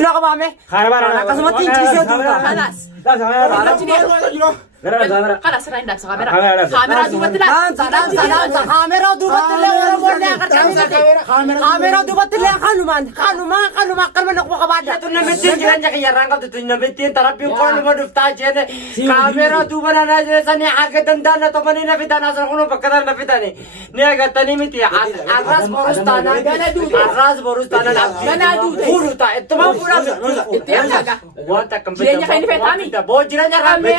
الدنيا قبامه خلاص قسمت تنجي خلاص خلاص راي عندك كاميرا دوبت لا كاميرا دوبت لا ورا ولا كاميرا دوبت لا خانوما قلنا نقوا بعد تنمتين جران يا رانغ تنمتين تربي كون ما دفتاجين كاميرا دوبنا ناس سني حاجه دندana تمني نفيدنا سرقونو بكذا نفيدني نيغا تنمتي الراس بورستانا الراس بورستانا انا دود فورتا اتما فورا اتياكا وانت كم جيرانيا خايني فهمي بو جيرانيا رامي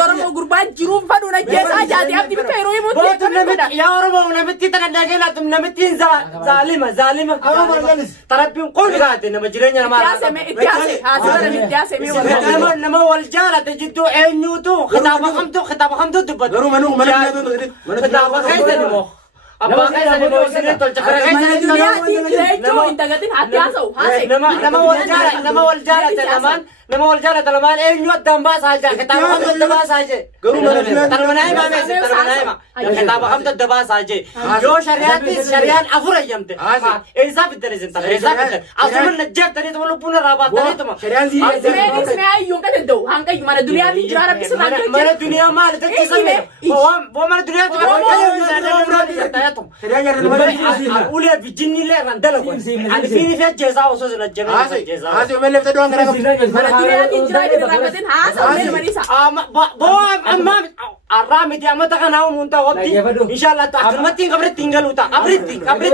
يورم غربان جروم فدونا جيسا جادي ابدي بكيرو يموت يا رب نمتي تنادينا تم نمتين ظالمه تربي قول غادي نمجرين ما اتياسي هذا اتياسي نما والجاله تجدو عينوتو خطاب خمتو دبت خطاب خيزنمو أبا خيزنمو سنتو الجفر خيزنمو انت قاعدين اتياسو هاسي نما والجاله تلمان عينو دمباس حاجه خطاب خمتو دباس حاجه ترمناي ما مس ترمناي ما خطاب خمتو دباس حاجه يو شريان افور يمت ايزا بدرزن ايزا بدر اصلا نجات تري تملو بونا رابط تري تم شريان زي اسمع يوم كده هانك من الدنيا دي جرى بسنا من الدنيا ما تكسمي هو من الدنيا أولى بجني لا رندلا أنا فيني في الجزاء وصوص الجميع الجزاء هذا يوم اللي فتدون كذا الدنيا دي جرى برابطين هذا مريسا بو أما الرامي دي أما تكنا هو منتا وقتي إن شاء الله تأكل ما تين قبل تينغل وتا قبل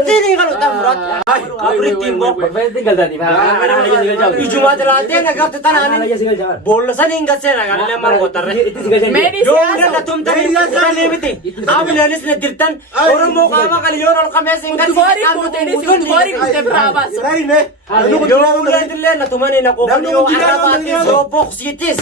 تينغل وتا مراد قبل تينغل يجوا دلالتين أقف تتناني بول سنين قصير أنا لما نقطر يوم لا توم تري سنين بتي أبي لانس ندرتن orang mau kama kali orang kami singkat Dugori berabas. Yo udah itu leh, na tuman ini aku kali yo arabati so box sitis.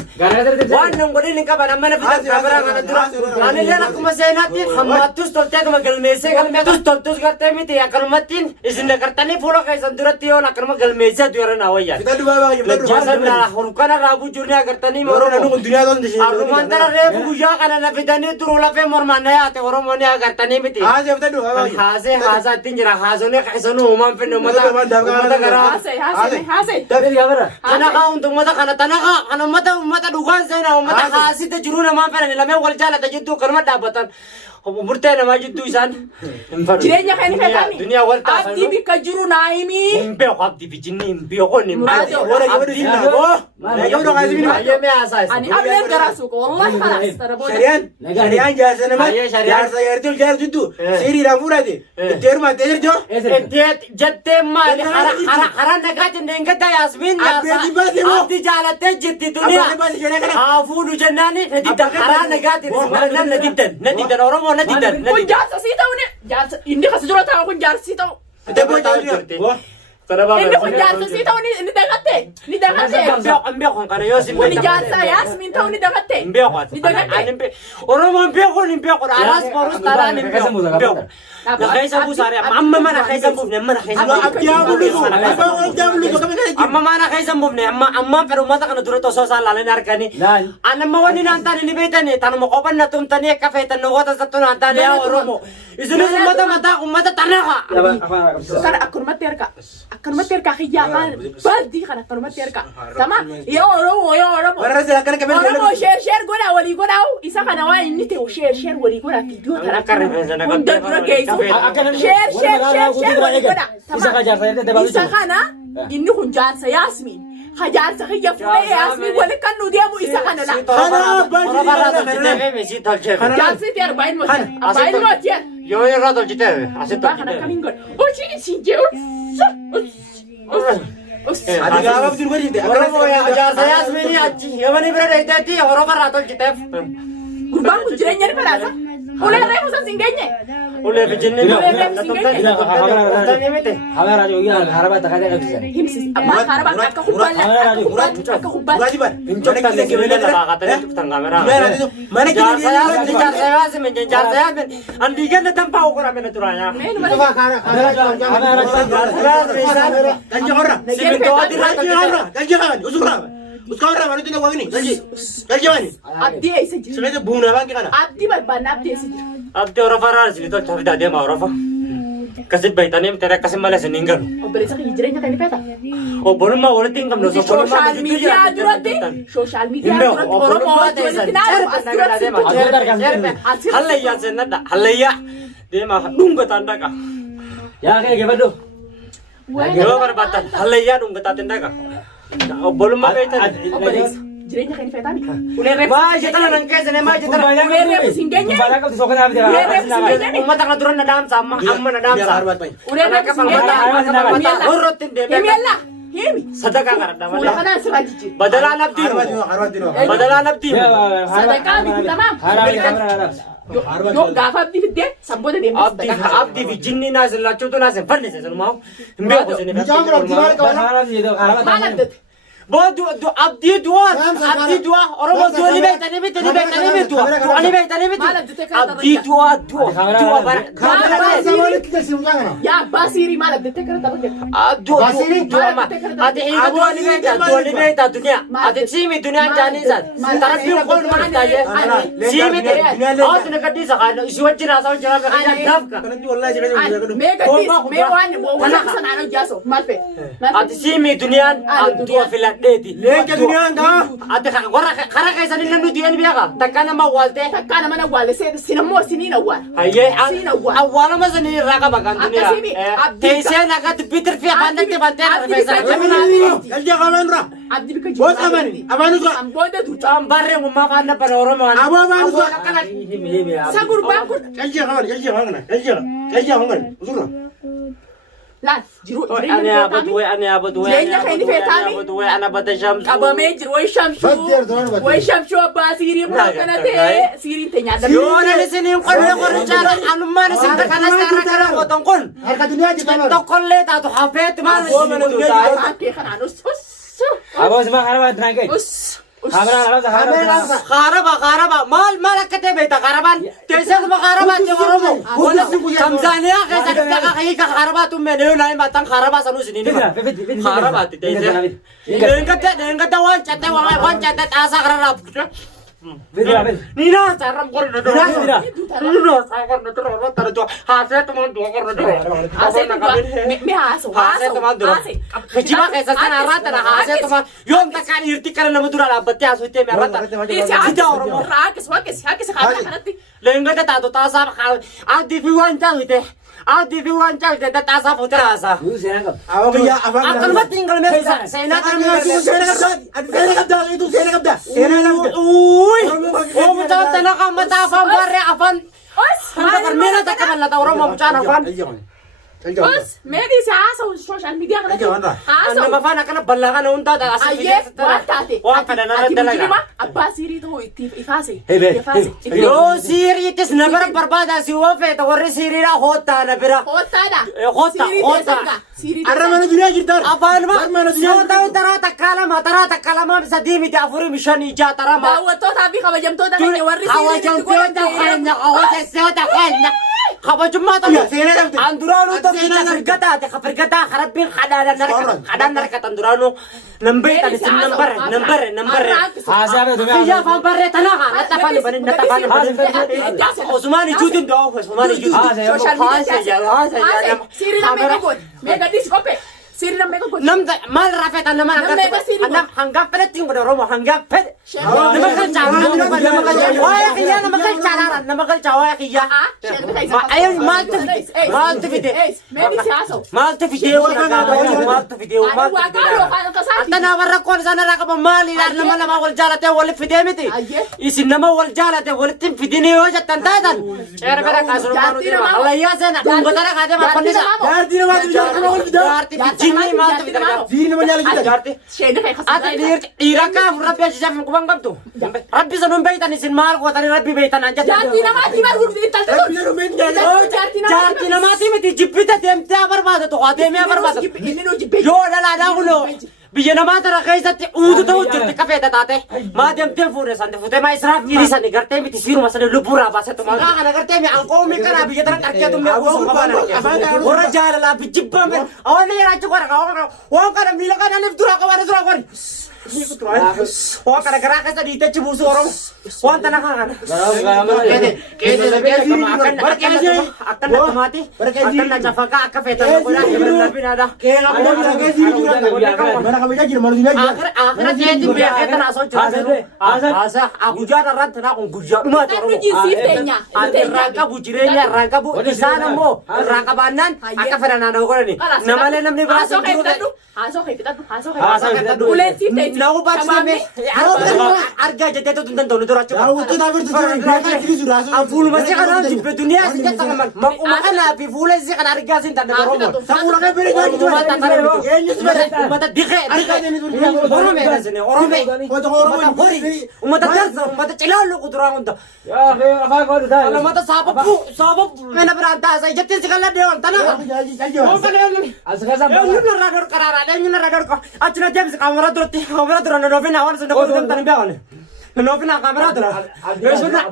Wan nong beri lingkap mana mana fitar kamera mana dura. Ane leh nak masih nanti hamatus tolte kama galmese galmetus toltus karte miti ya kalmatin isin karta ni pulau kayak sandurat tiyo nak kama galmese tu orang awalnya. Kita dua bang, kita dua. Jangan lah, hurukana rabu jurnya karta ni mau. Orang nunggu dunia tuh di sini. Arumantara rebu buja karena nafidani turu lape mormana ya te orang mana karta ni miti. Haze kita dua bang. Haze tinjera hazone kaisonu umam penu mata kara. Hase. Tapi dia apa? Tanaka untuk mata kana mata dugaan sana mata hasi te juruna mam penu lame wal jala te jiddu karma dabatan. Umurte na majidu isan. Jirenya kani fetami. Dunia wal ta. Abdi bika juru naimi. Imbe ko abdi bijini imbe ko ni. Orang abdi na bo. Ya udah kasih minum. Ayo me asas. Ani abdi garasu ko wallahi khalas tarabona. Syarian jasa nama. Syarian saya itu jar itu. Siri ramura de. Terma tejer jo. Jette mal hara nagat nengata Yasmin. Abdi jala te jitti dunia. Afu du jannani nadita hara nagat naditan oromo naditan. Kun jasa sih tahu nih. Jasa ini kasih jurat aku kun jasa sih tahu. Tapi tahu jurti. Ini kun jasa sih tahu ini dagate. Ini dagate. Ambil kon kana yo sim. Kun jasa Yasmin tahu ini dagate. Ambil kon. Ini dagate. Oromo ambil kon aras porus tara ambil. Nakaysa bu sare amma mana kaysa bu ne mana kaysa. Amma mana kaysa bu ne amma pero mata kana duro to so sa lalen arkani. Ana mawani nantani ni betani tanu mo kopan na tum tani kafe tanu wata sa tunu antani ya oromo. Isunu mata tanaka. Kana akan materka khiyakan badi kana akan materka. Tamam. Ya oromo. Orang rasa kan kami. Oromo share gola wali gola isa kana wa ini te share wali gola video tara. Share wali gola. Isa kana ini hunjar sa Yasmin. Hajar sa khiya fule Yasmin wali kanu dia mu isa kana la. Jansi tiar bain mo tiar. Yo rato jite asit to. Kana kaningon. O sinje. Ada apa betul gua jadi? Oromo ya hajar sa Yasmin ni aji. Yamani berada itu oromo rato jite. Gurbang jirenya ni parasa. Oleh remo sa singgenye. Oleh bijinne. Hame rajo ya haraba takade ka bisa. Himsis amma haraba ka khuballa. Ka khuballa. Wajiban. Injok tadi kebela kata itu kamera. Mana Jar saya Yasmin jar saya Yasmin. Andigan datang pau kora mena turanya. Coba kanji orang. Sibin to adira kanji kan usura. उसका और हमारे तो वही नहीं जल्दी वाली Abdi ऐसे जिर. सुने तो भूना बांकी का ना Abdi बरबाद Abdi ऐसे जिर. अब तो रफा रहा है तो छवि दादे मारो रफा Kasit baitanii miti akkasii malee isin hin galu. Obboleessa kiyya jireenya kan inni feeta. Obbolummaa walitti hin qabne Sooshaal miidiyaa duratti sooshaal miidiyaa duratti Oromoo walitti naamu as duratti hallayyaa seenadha hallayyaa deema dhungataan dhaqa. Yaa kee gefadhu. Yoo barbaaddan hallayyaa dhungataatiin dhaqa. Obbolummaa beektan. obboleessa jireenya kan inni feetaa miti. Maa jetana nan keessan maa jetana. Ulee reefu siin geenye. Uffata qabdi soo kanaaf jira. Ulee reefu siin geenye. Uummata kana dura na dhaamsa amma na dhaamsa. Ulee reefu siin geenye. Warroottiin Himi deemee yalla himi. sadaqaa kadhadha Fuula malee. kanaan sirraa jijjiiru. Badalaan abdii badalaan abdii. Sadaqaa bitamaam. Yoo gaafa abdii fiddee sanboota deemtee sadaqaa. Abdii fi jinni naas laachuutu naas hin fannise sanumaa hin beeku isin. Maal abdate? Bodu abdii du'a Oromoo du'a ni beektanii miti ni beektanii miti du'a ni beektanii miti abdii du'a bara. Yaa abbaa siirii maal abdate kana tapha jirta? Du'a ma ati hiika du'a ni beekta duniyaa ati siimi duniyaan jaanii isaati tarabbiin qoon mana taa'ee siimi ta'e hawaasni na gadhiisa kaana isi wajjin haasaa wajjin haasaa kan daafka. Mee gadhiis mee waan sanaan hojjaaso maal fee? Ati siimi duniyaan du'a filadheeti. Leenca duniyaan daa. Ati warra karaa keessanii namni du'een beeka takka nama awwaaltee. Takkaa nama awwaale sinammoo siniin awwaala. Hayyee awwaalama sanii irraa qaba kan Akkasii duniyaa. Teessee nagatti bitir fi afaan natti bantee rafeessa. Jalja qaban dura. Abdi bika Boos qabani. Abaanu dura. Ambooda duucha. Caan barree gummaa afaan dabbara Oromoo. Aboo abaanu dura. Sagurbaan kun Jalja qaban. Jalja qaban. Dura. laal jiru Ani abadu ani abadu Jireenya kan inni feetaami? ana bata shamsu. qabamee jiru way shamshuu way shamshuu abbaa siirii immoo kana ta'e siiriin ta'e nyaata. Yoo ani isiniin qonnee qorichaa anummaan isin kanas karaa karaa gootan kun. Harka duniyaa jitan. Tokkollee taatu hafeetti maal Akkee kanaan us Abos ma kana baat nangay. us Karaba maal akka ta'e beekta karabaan teessuma karabaa ta'e Oromoo Tanzaaniyaa keessatti akka hiika karabaa tummee yoo naan baatan karabaa sanuu isiniin hima karabaatti teessee deengata waan catte xaasaa kararraa ni naa sarram qorna dura ni naa sarram dura dura haasee tumaan dura qorna dura mee haaso haasee tumaan dura kijiba keessa sana irraa haasee tumaan yoom takkaan hirti kana nama dura dhaabbattee haasofitee meerrata sida Oromoo Haakis kanatti leengata taatu taasaa adii fi waan caalite tattaasaa fuutee haasaa. Aboo biyya afaan. Akkanumatti hin galmee seenaa qabda. Mucaan tana kan mataa afaan barree afaan hanga barmeela takka bal'ata Oromoo mucaan afaan. us meedii si haaso social media kanatti haaso Nama afaan akkana bal'aa kana hundaa ta'a. ayyee waan taate Waan kana nama dalagaa. abbaa siirii ta'uu itti ifaase Yoo siiriittis na bira barbaadaa si yoo feete warri siiriidhaa hoottaa na bira. hoottaadha Hoottaa. Arra mana duniyaa jirtan. Afaanuma yoo ta'u taraa takka lama sadii miti afurii shanii ja'a tarama. daawwattootaa fi kabajamtoota keenya warri Hawajamtoota keenya kabajummaa ta'u an duraanuu tokkicha firgataate ka firgataa karabbiin hadhaan narkatan duraanuu nan beektan isin nan barre Haasa be dumya. kiyyaa afaan barree tanaa haa nattafaan banin Osmaan ijuutiin da'oo Osmaan ijuutiin siirii namee qabuun mee gadhiis qophee siirii namee qabuun namda maal rafeetan nama hangaan fedhetti hin godhe Oromoo hangaan fedhe nama galchaa waa'ee kiyyaa nama galchaa waa'ee kiyyaa maaltu fide Antana warra koon isaan irraa qaban maaliidhaan nama lama wal jaalatee walitti fidee miti isin nama wal jaalate walitti fidini yoo jettan taatan ceera bira kaasurumaa nuti nama halayyaa seena dhungatara kaatee maafannisa Jaartii namaatu jaartii wal fidaa. jaartii jinni maaltu fide Diini nama nyaala jirtan. jaartii ati dhiira kaaf rabbi achisaaf hin quban qabdu rabbi sanuun beeytan isin maal gootanii rabbi beeytan an jaartii namaati barguun jaartii namaati miti jibbita deemtee barbaadatu waa deemee barbaadatu yoo dhalaadhaa kunoo biyya namaa tara keessatti uutu ta'u jirti kafeeta taate maa deemtee fuudhe sante fuutee maa israaf dhiirisani gartee miti siiruma sani lubbuurraa baasetu maa kana gartee mi anqoomi kana biyya tara qarkeetu mi kuusu qabaan argee warra jaalalaa bijjibbaan awwanni yeraachi qora waan kana miila kana nif dura qabaan dura qori Oo, gara-gara ka sa dito, chibuso Oromo. Wanta na ka ka. Akan na tumati. Akan na chafaka, akka feta na kuna. Ibran na pinada. Akhirnya dia di biar kita nak soal asa aku jalan ran tanah aku gujar rumah Kan nu jisitenya. rangka bujirenya rangka bu di sana mo rangka banan aka fera nana ko ni namale namni berasa Haso kay fitadu. Ulen sifte. na ko pa same arga jete to tuntan to nudura chu aful masih kana jibe dunia sih kan man mau makan api fule sih kan arga sih tanda romo Sakura ka beri ka dito. mata dike orome sini orome mata darsa mata celalo kuturang unta Ya, kayak apa kau dah? kalau mata sabab mena beranta saya jetin sekali dewan tanah oh kan Asal kasar. Yung radar karara, yung radar ko. At sila James kamera duro na novin awan sa nako ng tanong biyakan. Novin na kamera duro.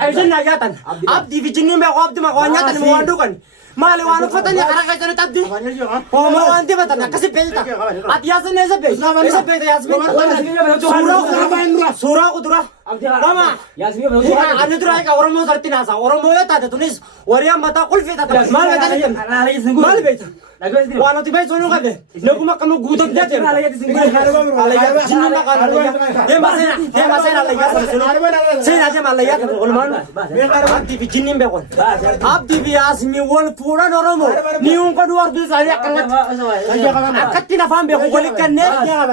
Ayun na yatan. Abdi vijin ba ko abdi makuha tan mo andukan. Maliwanag pa tanya karaka sa tabdi. Oh mo andi ba tan kasi pelita. At yasan na sa pe. Sa pe yasmin. Sura ko duro. Tama. Yasmin ba? Ano duro ay ka orang mo sartin asa. Orang mo yata tunis. Wariya mata kulfi ta. Mal beta. Wano tibay sono ka be. Naku makamu gudot dati. Alaya jinna na ka. Dia masena alaya. Sina aja malaya ka. Ulman. Abdi bi jinnin be kon. Abdi bi asmi wal pura noromo. Niung ka duar du saya kangat. Akati na fambe ko golik kan ne.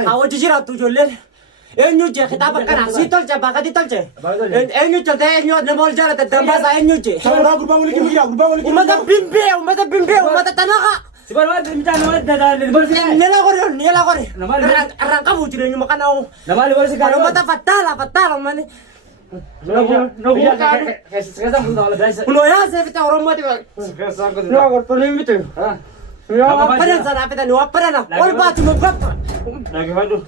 Awo jijira tu jolle. Enyu je kita bakana sitol je bakati tol je. Enyu cholte enyu ne mol jara ta damba sa enyu je. Umada bimbe umada tanaka. Sebenarnya minta nama dah boleh sih. Nila ko rin. Arang ka buti rin yung makanaw. Nama boleh sih Kalau kalau mata fatala man. Sekarang pun dah ada. Ulo ya sa fita orang mo tiba. Sekarang pun No, ko tuloy mito. Ah. Paren sa napita ni wapara na. All bati mo gap. Lagi madu.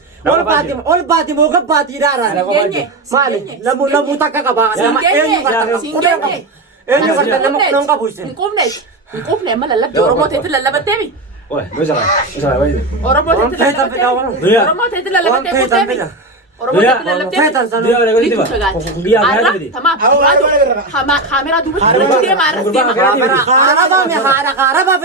All bati mo gap bati dara. Genye. Mali, lamu taka ka ba? Nama enyu ka. Enyu ka na mo nang kabusin. Ngkumne malalab. Oromo tayo lalabat temi. Wah, bisa lah. Oromo tayo lalabat temi. Oromo tayo lalabat temi. Oromo tayo lalabat temi. Dia ada gitu, Pak. Dia ada gitu. Tamam. Kamera dulu. Dia marah. Karaba me hara fita